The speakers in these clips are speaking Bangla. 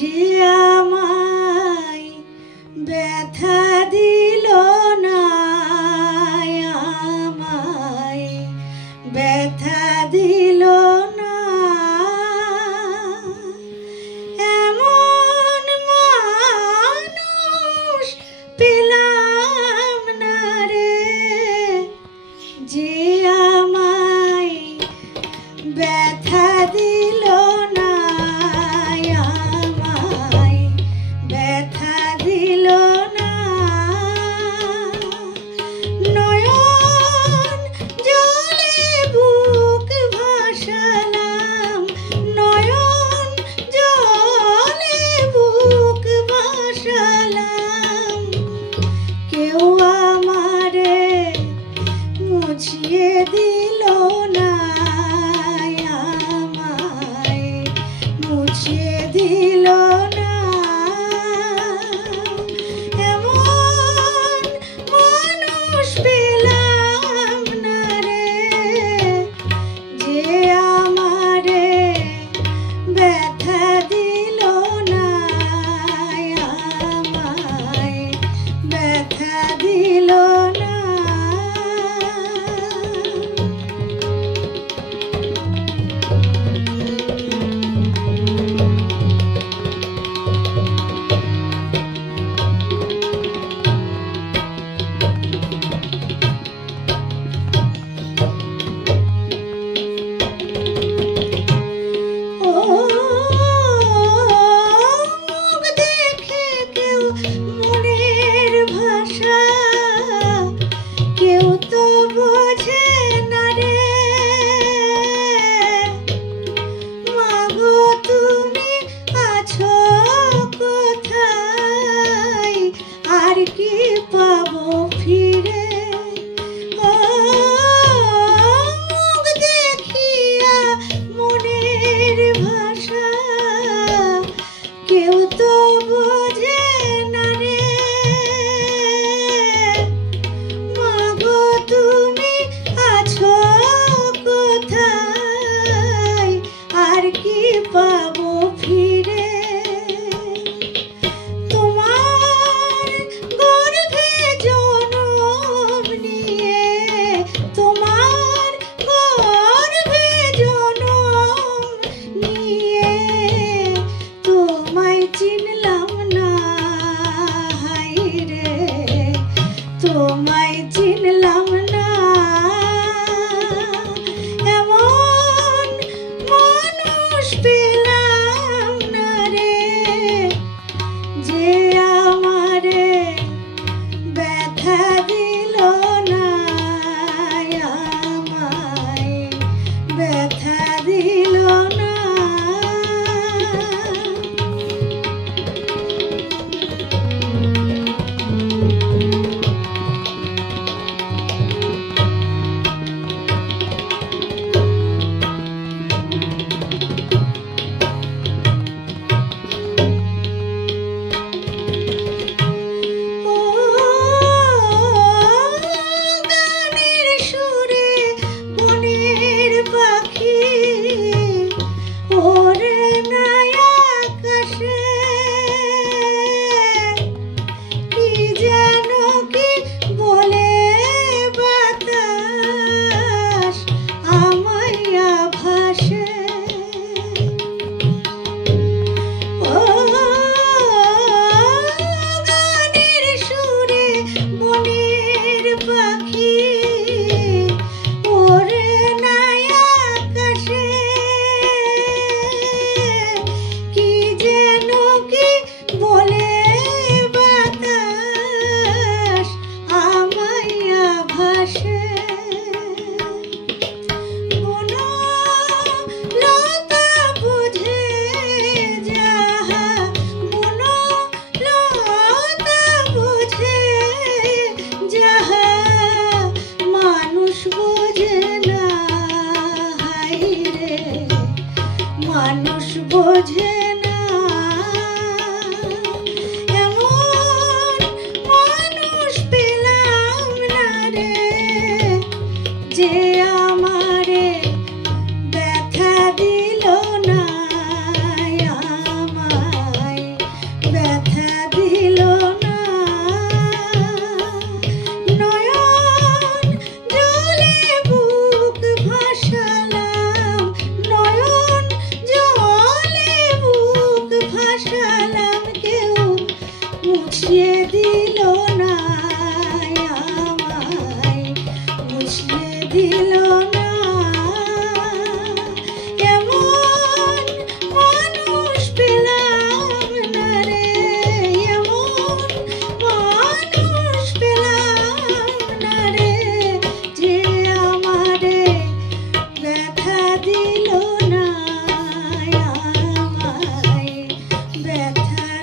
যে আমায় ব্যথা দিল না, আমায় ব্যথা দিল না, এমন মানুষ পেলাম না রে, যে আমায় ব্যথা দিল না, আমায় ব্যথা দিল না। নয়ন জলে বুক ভাসালাম, নয়ন জলে বুক ভাসালাম, কেউ আমারে মুছিয়ে দিল না, আমায় মুছিয়ে দিল না, এমন মানুষ পেলাম না রে, যে আমারে ব্যথা দিল না, আমায় ব্যথা দিল না। কি পাবো ফিরে, মুখ দেখিয়া মনের ভাষা কেউ তো বোঝে না রে, মাগো তুমি আছো কোথায়, আর কি পাবো ফিরে, চিনে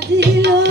দিল